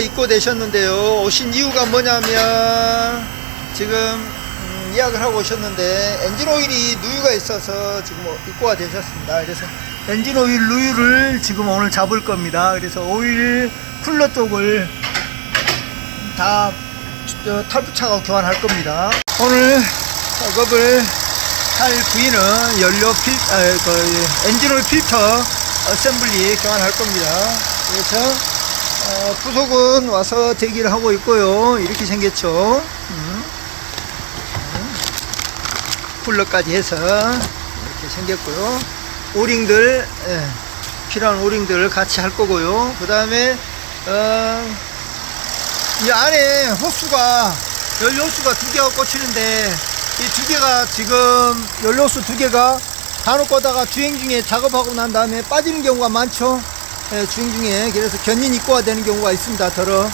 입고 되셨는데요. 오신 이유가 뭐냐면 지금 음, 예약을 하고 오셨는데 엔진 오일이 누유가 있어서 지금 입고가 되셨습니다. 그래서 엔진 오일 누유를 지금 오늘 잡을 겁니다. 그래서 오일 쿨러 쪽을 다 저, 탈부착하고 교환할 겁니다. 오늘 작업을 할 부위는 연료 필, 아, 그 엔진 오일 필터 어셈블리 교환할 겁니다. 그래서 어, 부속은 와서 대기를 하고 있고요. 이렇게 생겼죠. 음. 음. 쿨러까지 해서 이렇게 생겼고요. 오링들 예, 필요한 오링들 같이 할 거고요. 그 다음에 어, 이 안에 호수가 연료호수가 두 개가 꽂히는데 이 두 개가 지금 연료호수 두 개가 다 놓고다가 주행 중에 작업하고 난 다음에 빠지는 경우가 많죠. 예, 주행 중에 그래서 견인 입고가 되는 경우가 있습니다. 더러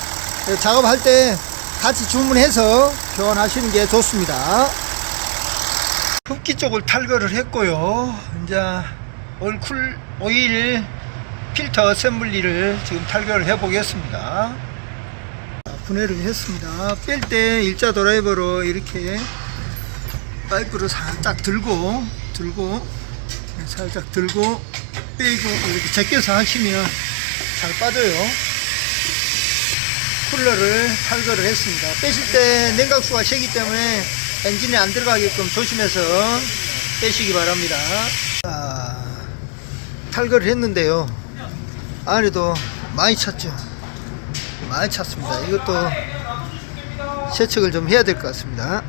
예, 작업할 때 같이 주문해서 교환하시는 게 좋습니다. 흡기 쪽을 탈거를 했고요. 이제 얼쿨 오일 필터 어셈블리를 지금 탈거를 해 보겠습니다. 분해를 했습니다. 뺄 때 일자 드라이버로 이렇게 파이프를 살짝 들고 들고 살짝 들고 빼고 이렇게 제껴서 하시면 잘 빠져요. 쿨러를 탈거를 했습니다. 빼실 때 냉각수가 세기 때문에 엔진에 안 들어가게끔 조심해서 빼시기 바랍니다. 자, 탈거를 했는데요. 안에도 많이 찼죠. 많이 찼습니다. 이것도 세척을 좀 해야 될 것 같습니다.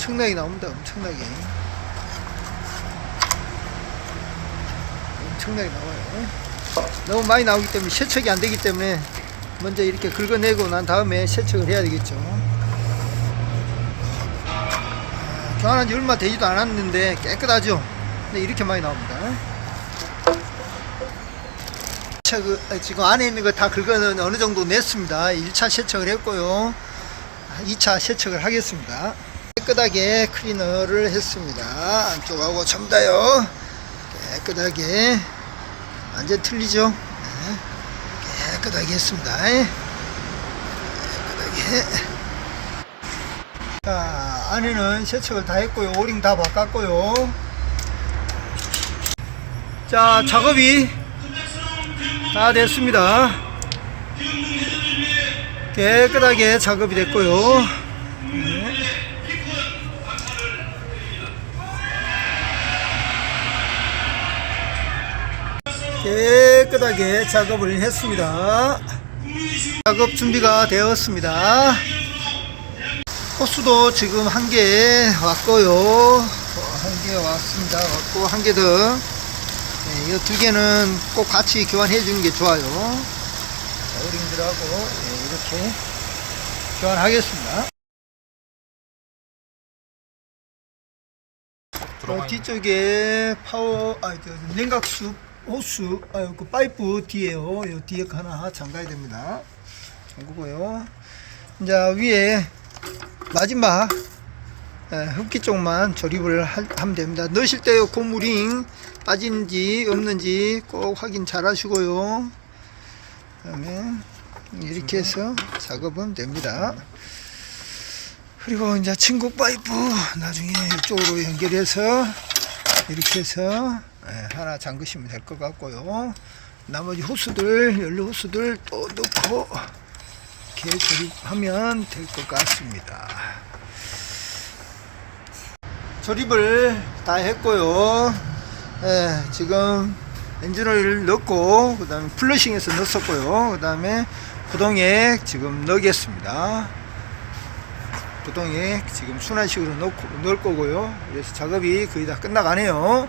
엄청나게 나옵니다. 엄청나게. 엄청나게 나와요. 너무 많이 나오기 때문에 세척이 안 되기 때문에 먼저 이렇게 긁어내고 난 다음에 세척을 해야 되겠죠. 아, 교환한 지 얼마 되지도 않았는데 깨끗하죠. 근데 이렇게 많이 나옵니다. 세척을, 아, 지금 안에 있는 거 다 긁어는 어느 정도 냈습니다. 1차 세척을 했고요. 2차 세척을 하겠습니다. 깨끗하게 클리너를 했습니다. 안쪽하고 전부 다요. 깨끗하게 완전 틀리죠? 네. 깨끗하게 했습니다. 깨끗하게. 자, 안에는 세척을 다 했고요. 오링 다 바꿨고요. 자, 작업이 다 됐습니다. 깨끗하게 작업이 됐고요. 깨끗하게 작업을 했습니다. 작업 준비가 되었습니다. 호수도 지금 한 개 왔고요. 한 개 왔습니다. 왔고 한 개 더. 네, 이두 개는 꼭 같이 교환해 주는 게 좋아요. 자, 어린이들하고 네, 이렇게 교환하겠습니다. 어, 뒤쪽에 파워, 아, 저, 냉각수 호수, 아, 그 파이프 뒤에요. 요 뒤에 거 하나 잠가야 됩니다. 잠그고요. 이제 위에 마지막 예, 흡기 쪽만 조립을 하, 하면 됩니다. 넣으실 때 고무링 빠지는지 없는지 꼭 확인 잘 하시고요. 그다음에 이렇게 해서 작업은 됩니다. 그리고 이제 친구 파이프 나중에 이쪽으로 연결해서 이렇게 해서 예, 하나 잠그시면 될 것 같고요. 나머지 호스들 연료 호스들 또 넣고 이렇게 조립하면 될 것 같습니다. 조립을 다 했고요. 예, 지금 엔진오일을 넣고 그 다음에 플러싱해서 넣었고요. 그 다음에 구동액 지금 넣겠습니다. 구동액 지금 순환식으로 넣고, 넣을 거고요. 그래서 작업이 거의 다 끝나가네요.